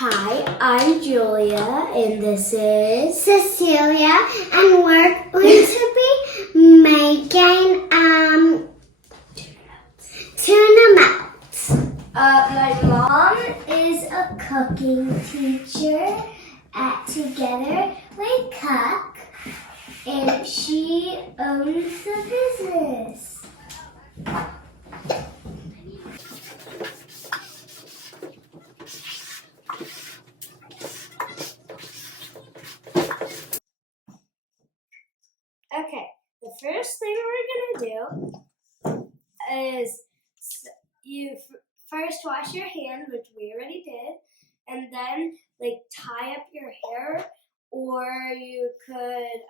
Hi, I'm Julia, and this is Cecilia, and we're going to be making tuna melts. my mom is a cooking teacher at Together We Cook, and she owns the business. Okay, the first thing we're gonna do is you first wash your hands, which we already did, and then tie up your hair, or you could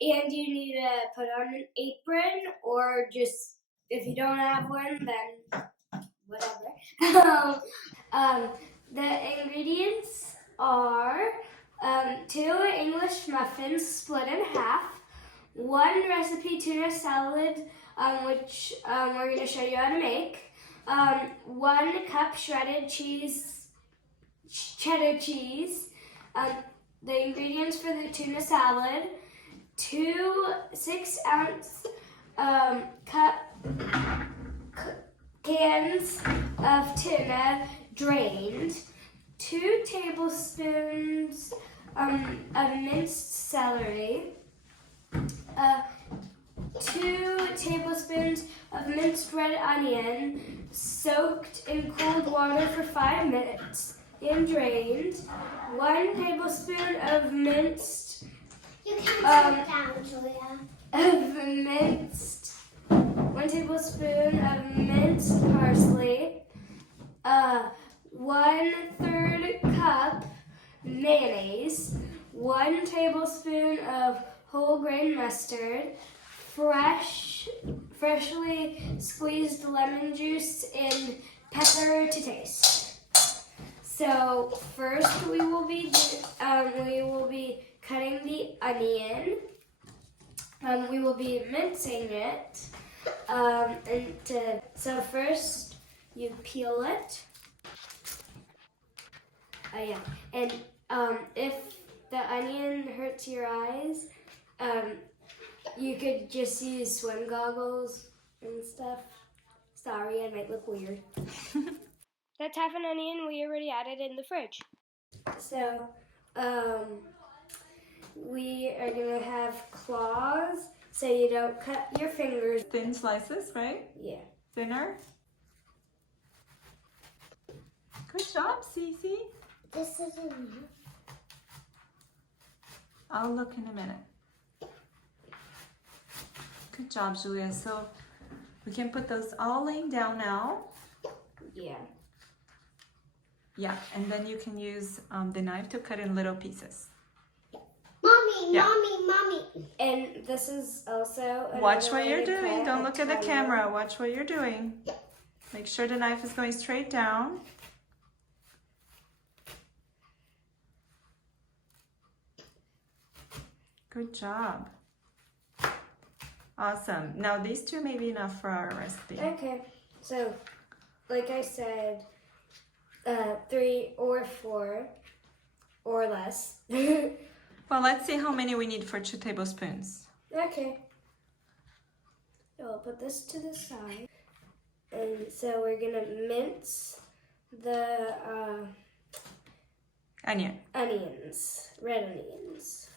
and you need to put on an apron, or just if you don't have one, then whatever. The ingredients are 2 English muffins split in half, 1 recipe tuna salad, which we're going to show you how to make, 1 cup shredded cheese, cheddar cheese, the ingredients for the tuna salad, 2 6-ounce cans of tuna drained, 2 tablespoons of minced celery, 2 tablespoons of minced red onion soaked in cold water for 5 minutes and drained, 1 tablespoon of minced You can sit down, Julia. 1 tablespoon of minced parsley, 1/3 cup mayonnaise, 1 tablespoon of whole grain mustard, freshly squeezed lemon juice, and pepper to taste. So first we will be cutting the onion. We will be mincing it. So first you peel it. And if the onion hurts your eyes, you could just use swim goggles and stuff. Sorry, I might look weird. That's half an onion we already added in the fridge. So, we are gonna have claws so you don't cut your fingers. Thin slices, right? Yeah. Thinner. Good job, Cece. This is enough. I'll look in a minute. Good job, Julia. So we can put those all laying down now. Yeah. Yeah, and then you can use the knife to cut in little pieces. Mommy, Yeah. mommy. And this is also Watch what you're doing. Don't look at the camera. Watch what you're doing. Make sure the knife is going straight down. Good job. Awesome. Now these 2 may be enough for our recipe. Okay. So, like I said, 3 or 4 or less. Well, let's see how many we need for 2 tablespoons. Okay. So I'll put this to the side. And so we're gonna mince the Onion. red onions.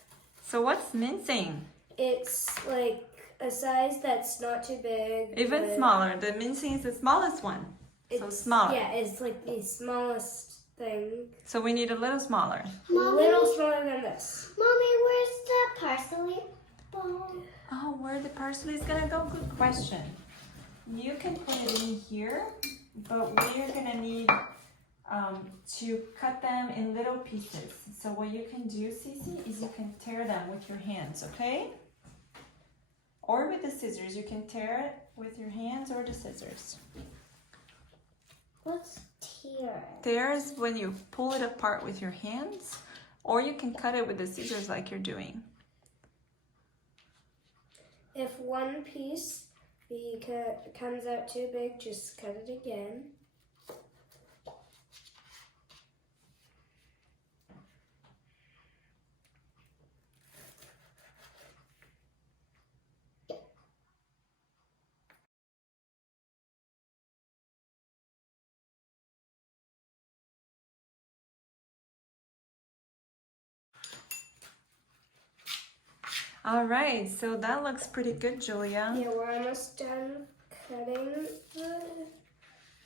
So what's mincing? It's like a size that's not too big. Even but smaller. The mincing is the smallest one. So smaller. Yeah, it's like the smallest thing. So we need a little smaller. A little smaller than this. Mommy, where's the parsley ball? Oh, where the parsley is gonna go? Good question. You can put it in here, but we are gonna need to cut them in little pieces. So what you can do, Cece, is you can tear them with your hands, okay? Or with the scissors. You can tear it with your hands or the scissors. What's tear? Tear is when you pull it apart with your hands, or you can cut it with the scissors like you're doing. If one piece comes out too big, just cut it again. All right, so that looks pretty good, Julia. Yeah, we're almost done cutting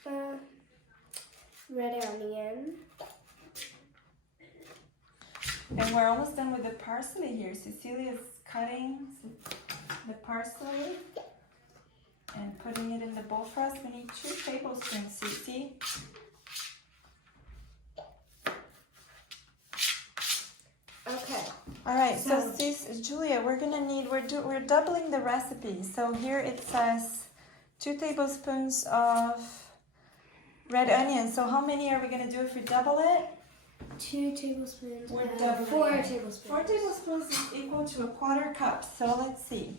the red onion. And we're almost done with the parsley here. Cecilia's cutting the parsley and putting it in the bowl for us. We need 2 tablespoons, Cece. Okay. All right, so Julia, we're doubling the recipe. So here it says 2 tablespoons of red onion. So how many are we gonna do if we double it? 2 tablespoons. We're and doubling 4 it. tablespoons. 4 tablespoons is equal to a 1/4 cup. So let's see.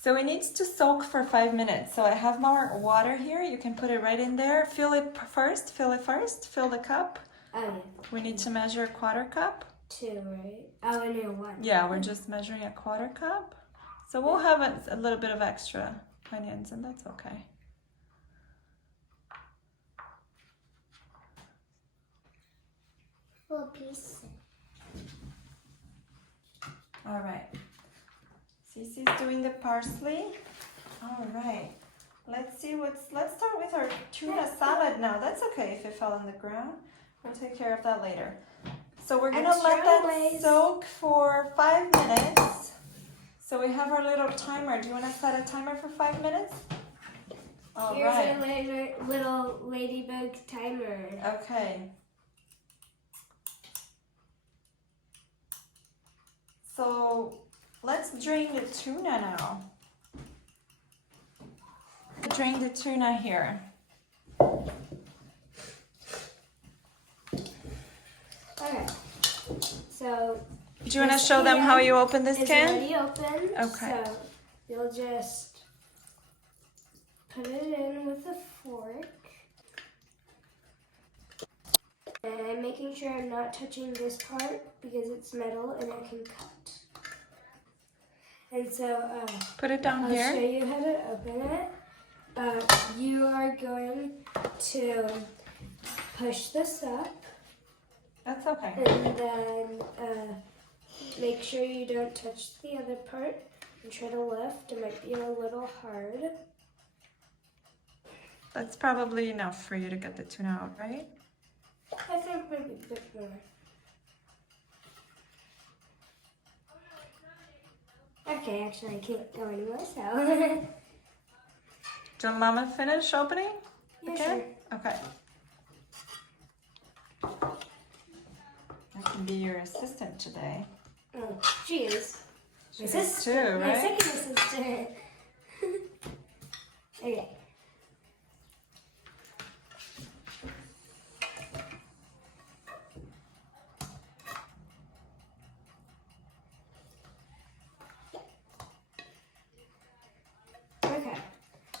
So it needs to soak for 5 minutes. So I have more water here. You can put it right in there. Fill it first. Fill the cup. Oh, yeah. We need to measure a 1/4 cup. 2, right? Oh, I knew 1. Yeah, we're just measuring a 1/4 cup. So we'll have a little bit of extra onions, and that's okay. Full piece. All right. Cece's doing the parsley. All right. Let's start with our tuna salad now. That's okay if it fell on the ground. We'll take care of that later. So we're gonna let that soak for 5 minutes. So we have our little timer. Do you wanna set a timer for 5 minutes? All right. Here's our little ladybug timer. Okay. So let's drain the tuna now. Drain the tuna here. Okay. So. Do you want to show them how you open this It's can? already open. Okay. So you'll just put it in with a fork. And I'm making sure I'm not touching this part because it's metal and it can cut. And so Put it down I'll here. show you how to open it. You are going to push this up. That's okay. And then make sure you don't touch the other part and try to lift. It might be a little hard. That's probably enough for you to get the tuna out, right? I think maybe a bit more. Okay, actually I can't go anymore, so. Did Mama finish opening? Yeah, Okay. sure. Okay. I can be your assistant today. Oh, she is. She is too, My right? second assistant. Okay. Okay.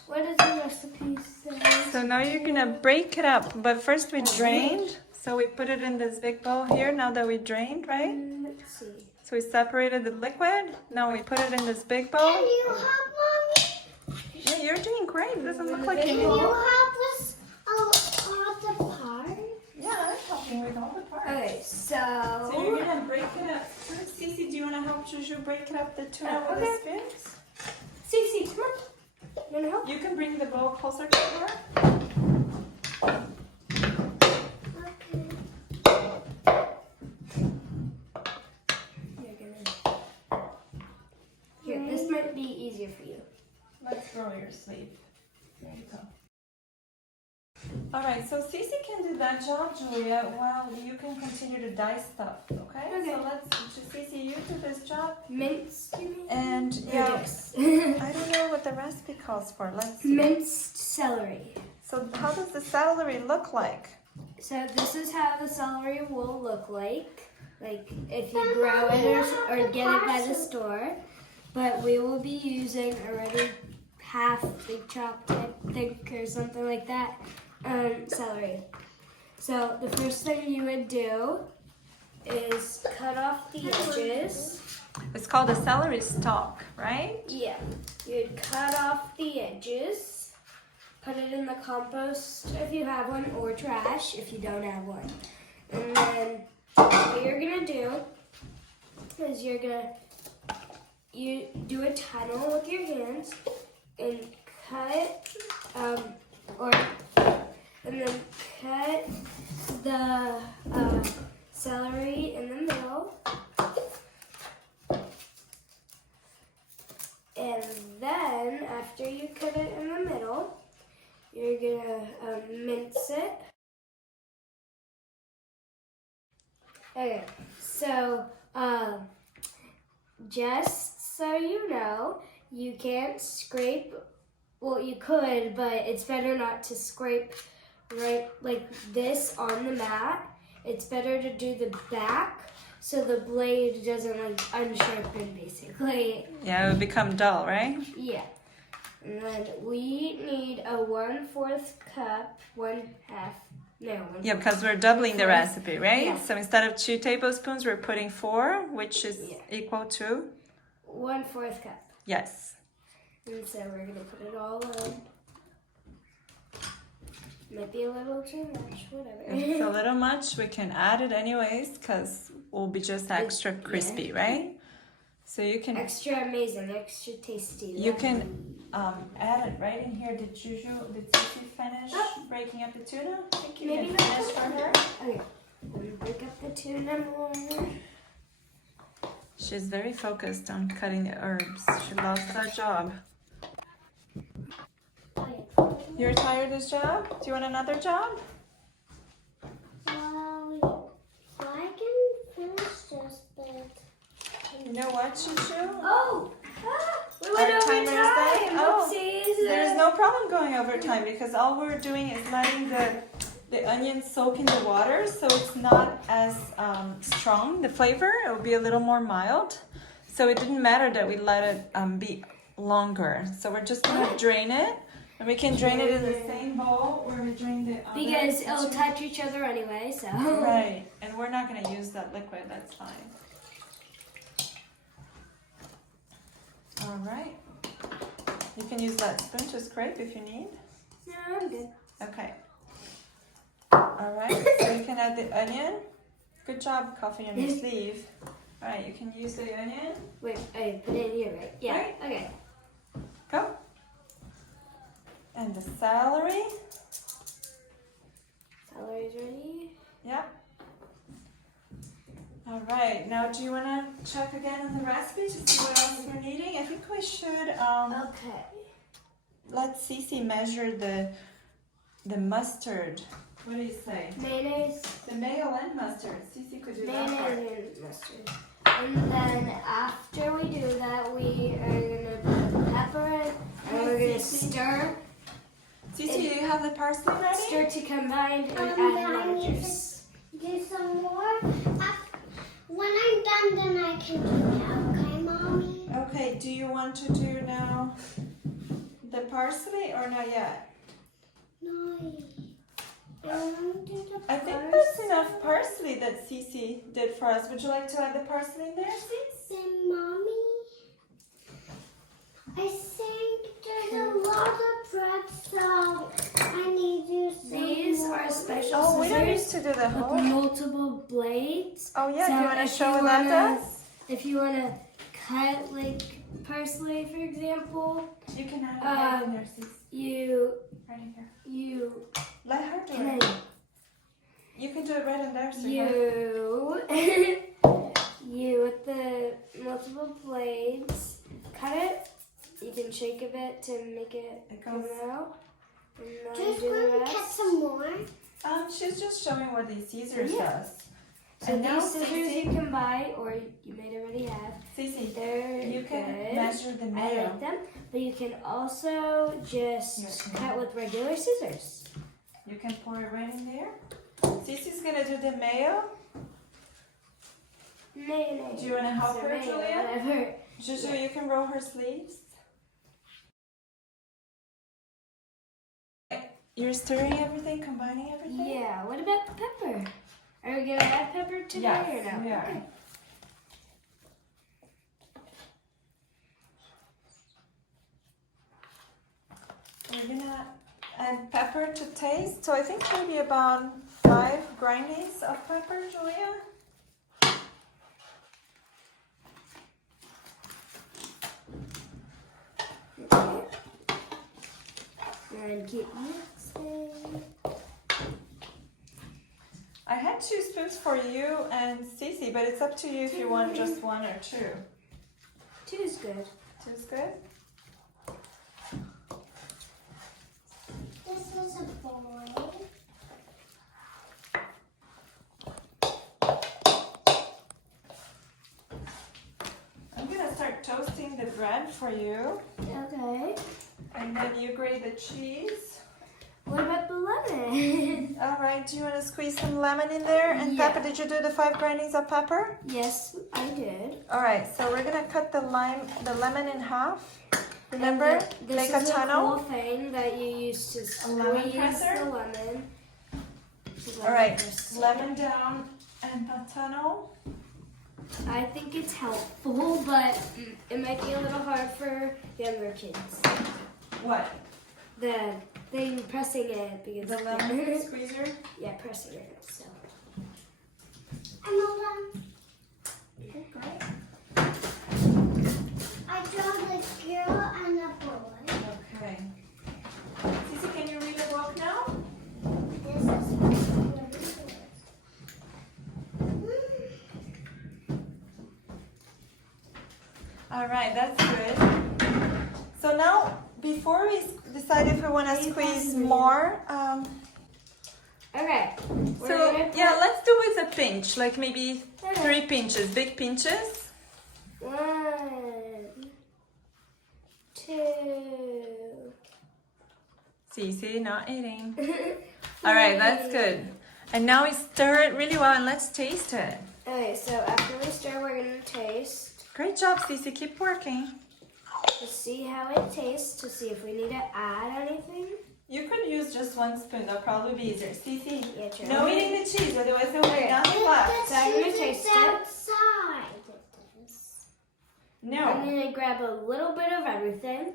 What does the recipe say? So now you're gonna break it up, but first we drained. So we put it in this big bowl here now that we drained, right? Let's see. So we separated the liquid. Now we put it in this big bowl. Can you help, Mommy? Yeah, you're doing great. It doesn't look like Can you you need. help us all the part? Yeah, I'm helping with all the parts. Okay, So you're gonna break it up. Cece, do you wanna help Juju break it up the tuna with the spoons? Cece, come on. You wanna help? You can bring the bowl closer to her. Here, this might be easier for you. Let's roll your sleeve. There you go. All right, so Cece can do that job, Julia, while you can continue to dice stuff, okay? Okay. So let's, Cece, you do this job. Minced, you mean? And yeah, I don't know what the recipe calls for. Let's see. Minced celery. So how does the celery look like? So this is how the celery will look like if you grow it or get it by the store. But we will be using already half big chopped, thick or something like that, celery. So the first thing you would do is cut off the edges. It's called a celery stalk, right? Yeah, you'd cut off the edges, put it in the compost if you have one, or trash if you don't have one. And then what you're gonna do is you're gonna you do a tunnel with your hands and cut, and then cut the celery in the middle. And then, after you cut it in the middle, you're gonna mince it. Okay, so just so you know, you can't scrape, well you could, but it's better not to scrape right like this on the mat. It's better to do the back so the blade doesn't like unsharpen basically. Yeah, it would become dull, right? Yeah. And then we need a 1/4 cup, 1/2, no. 1/4. Yeah, because we're doubling the recipe, right? Yeah. So instead of 2 tablespoons, we're putting 4, which is equal to? 1/4 cup. Yes. And so we're gonna put it all in. Might be a little too much, whatever. If it's a little much, we can add it anyways, because we'll be just extra crispy, right? So you can... Extra amazing, extra tasty. You can add it right in here. Did Sissy finish breaking up the tuna? I think you Maybe can finish for her. Okay, let me break up the tuna more. She's very focused on cutting the herbs. She loves that job. You're tired of this job? Do you want another job? Well, I can finish this bit. You know what, Shishu? Oh! We went Our over timer is time! done? Oh, Oopsies. there's no problem going over time because all we're doing is letting the onions soak in the water, so it's not as strong, the flavor. It will be a little more mild. So it didn't matter that we let it be longer. So we're just going to drain it. And we can drain it in the same bowl where we drain the other. Because it'll touch each other anyway, so. Right, and we're not going to use that liquid, that's fine. All right. You can use that spoon to scrape if you need. No, I'm good. Okay. All right, so you can add the onion. Good job, coffee on your sleeve. All right, you can use the onion. Wait, I put it in here, right? Yeah, Right. okay. Go. And the celery. Celery's ready. Yep. All right, now do you want to check again on the recipe to see what else we're needing? I think we should Okay. let Cece measure the mustard. What do you say? Mayonnaise. The mayo and mustard. Cece could do that part. Mayonnaise and mustard. And then after we do that, we are going to put the pepper in and we're going to stir. Cece, do you have the parsley ready? Stir to combine and add I lemon need juice. to do some more. When I'm done, then I can do that. Okay, Mommy? Okay, do you want to do now the parsley or not yet? No. I want to do the I think that's enough parsley that Cece did for us. Would you like to add the parsley in there, Cece? Then, Mommy, I think there's a lot of bread, so I need you some These more. are special Oh, we don't need scissors to do the with whole. multiple blades. Oh yeah, So do you want to if show you what that wanna- does? If you want to cut like parsley, for example, You can add it right in there, Cece. you Right in here. you Let her do can it. You can do it right in there, so you with the multiple blades cut it. You can shake a bit to make it come out. And then Just do the want to cut rest. some more. She's just showing what these scissors Yeah. does. So And now, these scissors Cece, you can buy, or you might already have. Cece, They're you can good. measure the I mayo. like them, but you can also just Yes, cut with regular scissors. You can pour it right in there. Cece's gonna do the mayo. Mayonnaise. Do you wanna help or her, mayo, Julia? Whatever. Juju, you can roll her sleeves. You're stirring everything, combining everything? Yeah. What about the pepper? Are we gonna add pepper today or no? we are. Okay. We're gonna add pepper to taste. So I think maybe about 5 grindings of pepper, Julia. Okay. And keep mixing. I had 2 spoons for you and Cece, but it's up to you if you want just 1 or 2. 2 is good. 2 is good? This is a boy. I'm gonna start toasting the bread for you. Okay. And then you grate the cheese. What about the lemon? All right, do you want to squeeze some lemon in there? And Yeah. pepper, did you do the 5 grindings of pepper? Yes, I did. All right, so we're gonna cut the lemon in half. Remember, This make is a tunnel. cool thing that you use to squeeze lemon presser? the lemon. All right, lemon down and the tunnel. I think it's helpful, but it might be a little hard for younger kids. What? The thing pressing it because The lemon squeezer? Yeah, pressing it. So. I'm all done. Okay, great. I draw the girl and the boy. Okay. Cece, can you read the book now? This is All right, that's good. So now, before we decide if we want to squeeze more, Okay. so yeah, let's do with a pinch, like maybe 3 pinches, big pinches. 1, 2. Cece, not eating. All right, that's good. And now we stir it really well and let's taste it. Okay, so after we stir, we're gonna taste Great job, Cece. Keep working. to see how it tastes, to see if we need to add anything. You could use just 1 spoon. That'll probably be easier. Cece, Yeah, true. no eating the cheese, otherwise there will be Okay. nothing left. So I'm gonna taste it. outside. I'm No. gonna grab a little bit of everything.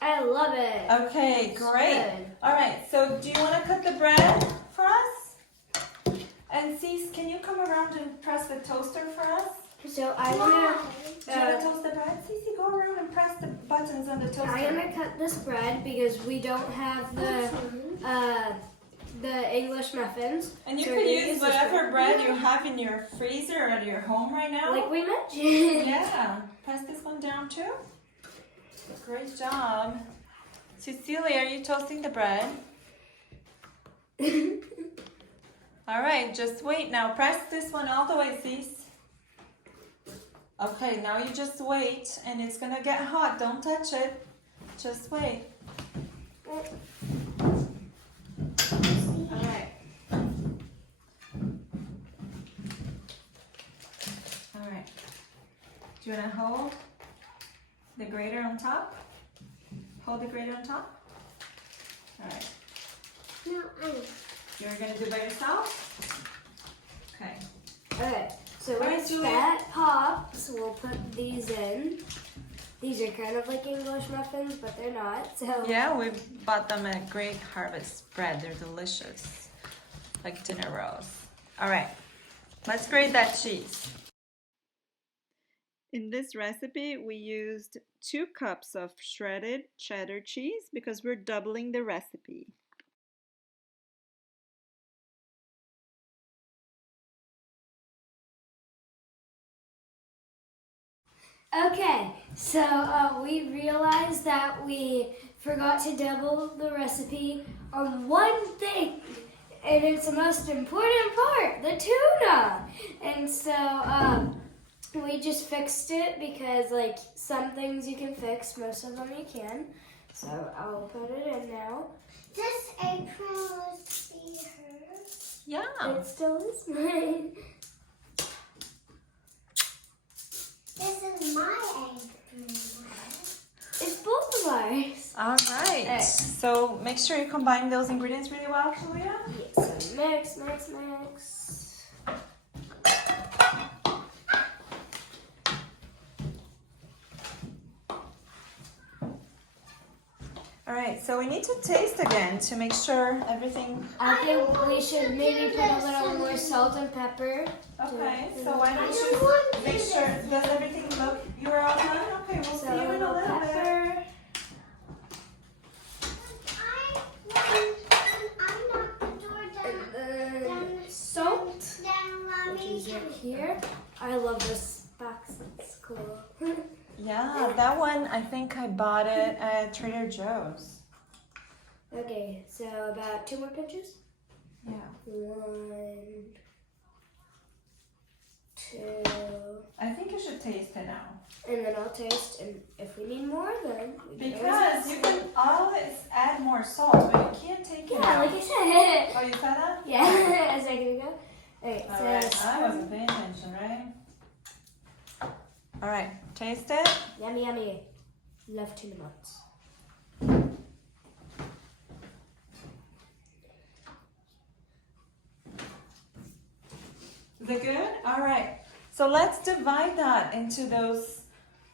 I love it. Okay, It's great. good. All right, so do you want to cut the bread for us? And Cece, can you come around and press the toaster for us? So I wanna. Do you want to toast the bread? Cece, go around and press the buttons on the toaster. I'm gonna cut this bread because we don't have the English muffins. And you So could we're gonna use this whatever bread you have in your freezer or at your home right now. like we mentioned. Yeah. Press this one down too. Great job. Cecilia, are you toasting the bread? All right, just wait now. Press this one all the way, Cece. Okay, now you just wait and it's gonna get hot. Don't touch it. Just wait. All right. All right. Do you wanna hold the grater on top? Hold the grater on top. All right. No, You're gonna do by yourself? Okay. Okay, so All right, once Julia. that pops, we'll put these in. These are kind of like English muffins, but they're not. So Yeah, we bought them at Great Harvest Bread. They're delicious, like dinner rolls. All right, let's grate that cheese. In this recipe, we used 2 cups of shredded cheddar cheese because we're doubling the recipe. okay, so we realized that we forgot to double the recipe on one thing, and it's the most important part, the tuna. And so we just fixed it because like some things you can fix, most of them you can. So I'll put it in now. this apron was be hers. Yeah. It still is mine. This is my apron. It's both of ours. All right. Okay. So make sure you combine those ingredients really well, Julia. Yes, so mix, mix, mix. All right, so we need to taste again to make sure everything. I think we should maybe put a little more salt and pepper. Okay, so why don't you make sure, does everything look, you are all done? Okay, we'll see you in a little bit. Pepper. Salt, which is right here. I love this box. It's cool. Yeah, that one, I think I bought it at Trader Joe's. Okay, so about 2 more pinches. Yeah. 1, 2, I think you should taste it now. and then I'll taste. And if we need more, then we can Because you can always add more salt, but you can't take it Yeah, out. like I said. Oh, you said that? Yeah, a second ago. Okay, so Alright, I wasn't paying attention, right? Alright, taste it. yummy, yummy. Love tuna nuts. Is it good? Alright, so let's divide that into those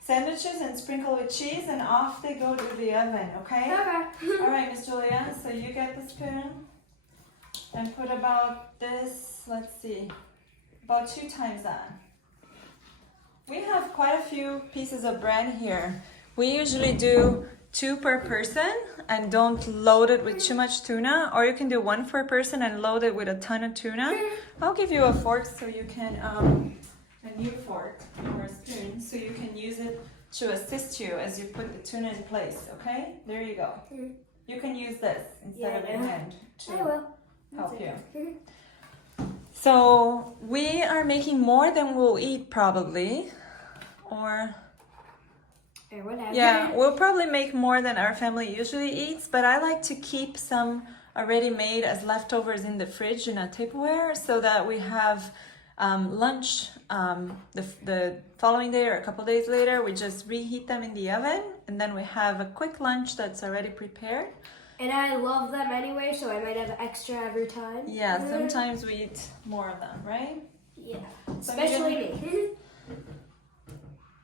sandwiches and sprinkle with cheese and off they go to the oven, okay? Okay. Alright, Miss Julia, so you get the spoon and put about this, let's see, about 2 times that. We have quite a few pieces of bread here. We usually do 2 per person and don't load it with too much tuna, or you can do 1 per person and load it with a ton of tuna. I'll give you a fork so you can, a new fork or a spoon, so you can use it to assist you as you put the tuna in place, okay? There you go. You can use this instead of a hand I to will. help you. you. So we are making more than we'll eat probably, or Or whatever. yeah, we'll probably make more than our family usually eats, but I like to keep some already made as leftovers in the fridge in a Tupperware so that we have lunch the following day or a couple days later. We just reheat them in the oven and then we have a quick lunch that's already prepared. And I love them anyway, so I might have extra every time. Yeah, sometimes we eat more of them, right? Yeah, So especially me.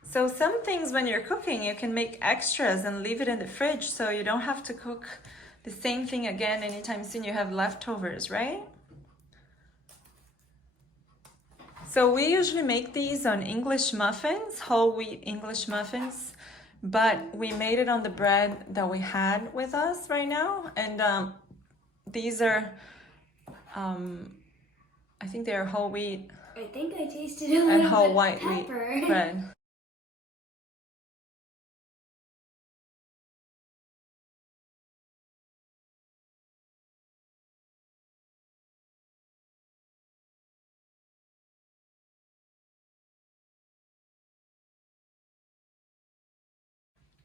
So some things when you're cooking, you can make extras and leave it in the fridge so you don't have to cook the same thing again anytime soon you have leftovers, right? So we usually make these on English muffins, whole wheat English muffins, but we made it on the bread that we had with us right now. And these are, I think they are whole wheat I think I tasted a little and whole bit white pepper. wheat bread.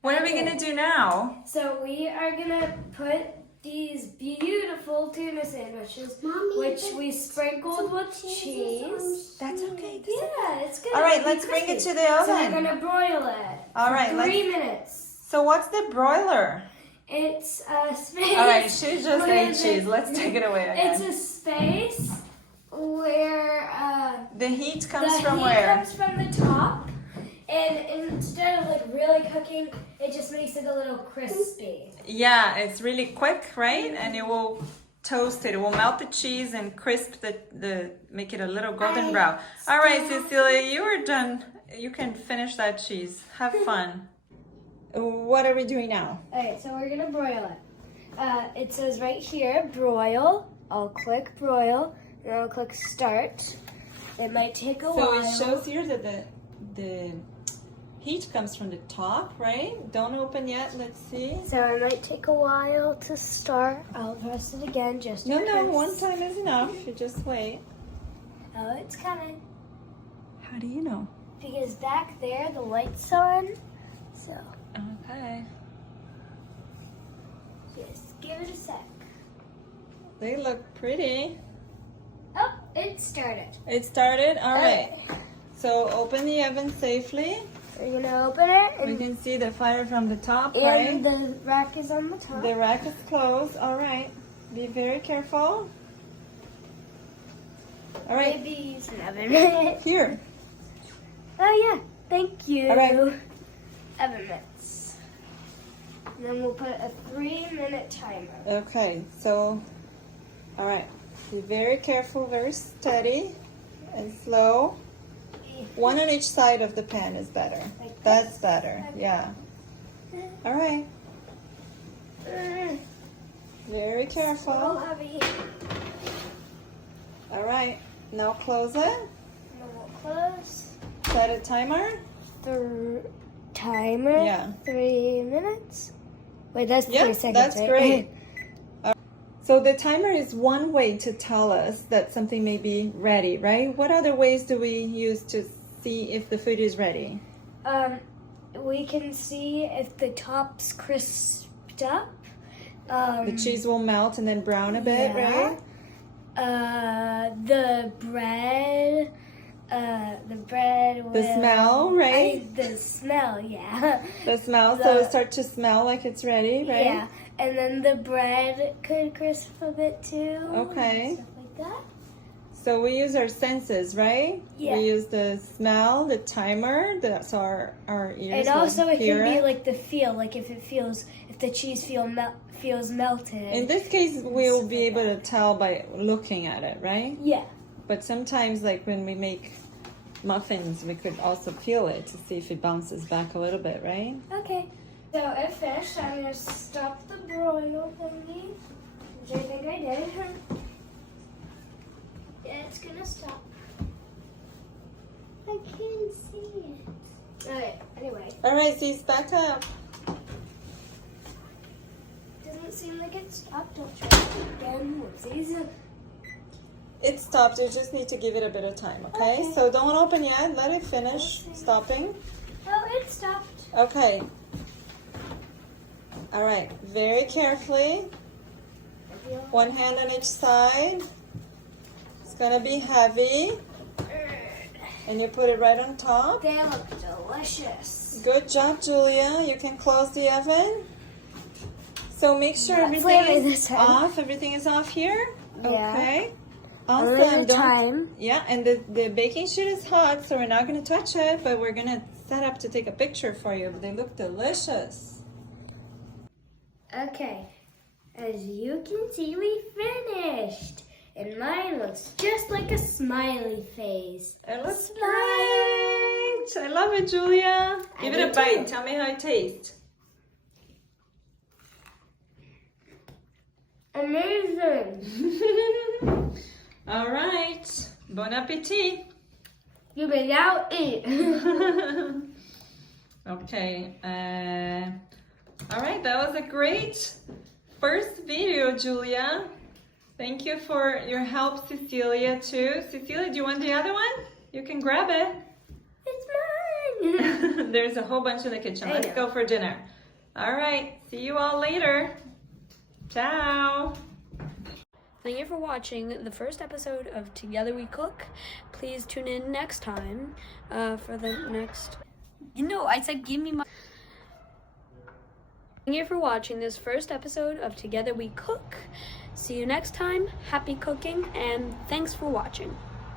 What are we gonna do now? So we are gonna put these beautiful tuna sandwiches, Mommy, which we sprinkled with cheese. That's okay. Yeah, it's good. All right, It'll be let's bring it crispy. to the So we're oven. gonna broil it. All right, for 3 minutes. So what's the broiler? It's a space. All right, she just ate with cheese. Let's take it away again. It's a space where The heat comes the from heat where? comes from the top, and instead of like really cooking, it just makes it a little crispy. Yeah, it's really quick, right? And it will toast it. It will melt the cheese and crisp the make it a little golden brown. All right, Cecilia, you are done. You can finish that cheese. Have fun. What are we doing now? Alright, so we're gonna broil it. It says right here, broil. I'll click broil, and I'll click start. It might take a while. So it shows here that the heat comes from the top, right? Don't open yet. Let's see. So it might take a while to start. I'll press it again just No, in no, case. one time is enough. You just wait. Oh, it's coming. How do you know? Because back there, the light's on. So, Okay. just give it a sec. They look pretty. Oh, it started. It started? All right. So open the oven safely. We're gonna open it, We and, can see the fire from the top, and right? the rack is on the top. The rack is closed. All right. Be very careful. All right. Maybe use an oven. Here. Oh yeah, thank you. All right. Oven mitts. And then we'll put a 3-minute timer. Okay, so, all right. Be very careful, very steady and slow. One on each side of the pan is better. Like That's this? better, yeah. All right, very Oh, careful. heavy. All right, now close it. And then we'll close. Set a timer. Timer. Yeah. 3 minutes. Wait, that's 3 Yeah, seconds. that's right? great. So the timer is one way to tell us that something may be ready, right? What other ways do we use to see if the food is ready? We can see if the top's crisped up. The cheese will melt and then brown a bit, yeah. right? The bread. Will, The smell, right? The smell, yeah. The smell, so it starts to smell like it's ready, right? Yeah, and then the bread could crisp a bit too. Okay. Stuff like that. So we use our senses, right? Yeah. We use the smell, the timer, that's our ears. And also will it hear can be like the feel, like if the cheese feels melted. In this case, we'll be able to tell by looking at it, right? Yeah. But sometimes, like when we make muffins, we could also feel it to see if it bounces back a little bit, right? Okay. So it finished. I'm gonna stop the broil thingy, which I think I did. Yeah, it's gonna stop. I can't see it. Alright, anyway. All right, Zeus, back up. Doesn't seem like it stopped. I'll try it again. Whoopsies. It stopped. You just need to give it a bit of time, okay? Okay. So don't open yet. Let it finish stopping. Oh, it stopped. Okay. All right. Very carefully. One hand on each side. It's gonna be heavy, and you put it right on top. They look delicious. Good job, Julia. You can close the oven. So make sure Not everything flavor is this time. off. Everything is off here. Yeah. Okay. Only Awesome. the Don't- time. Yeah, and the baking sheet is hot, so we're not going to touch it, but we're going to set up to take a picture for you. But they look delicious. Okay. As you can see, we finished. And mine looks just like a smiley face. It looks great. I love it, Julia. Give it a do bite. too. Tell me how it tastes. Amazing. All right. Bon appetit. You may now eat. Okay. All right. That was a great first video, Julia. Thank you for your help, Cecilia, too. Cecilia, do you want the other one? You can grab it. It's mine. There's a whole bunch in the kitchen. I Let's know. go for dinner. All right. See you all later. Ciao. Thank you for watching the first episode of Together We Cook. Please tune in next time for the next... No, I said give me my... Thank you for watching this first episode of Together We Cook. See you next time. Happy cooking and thanks for watching.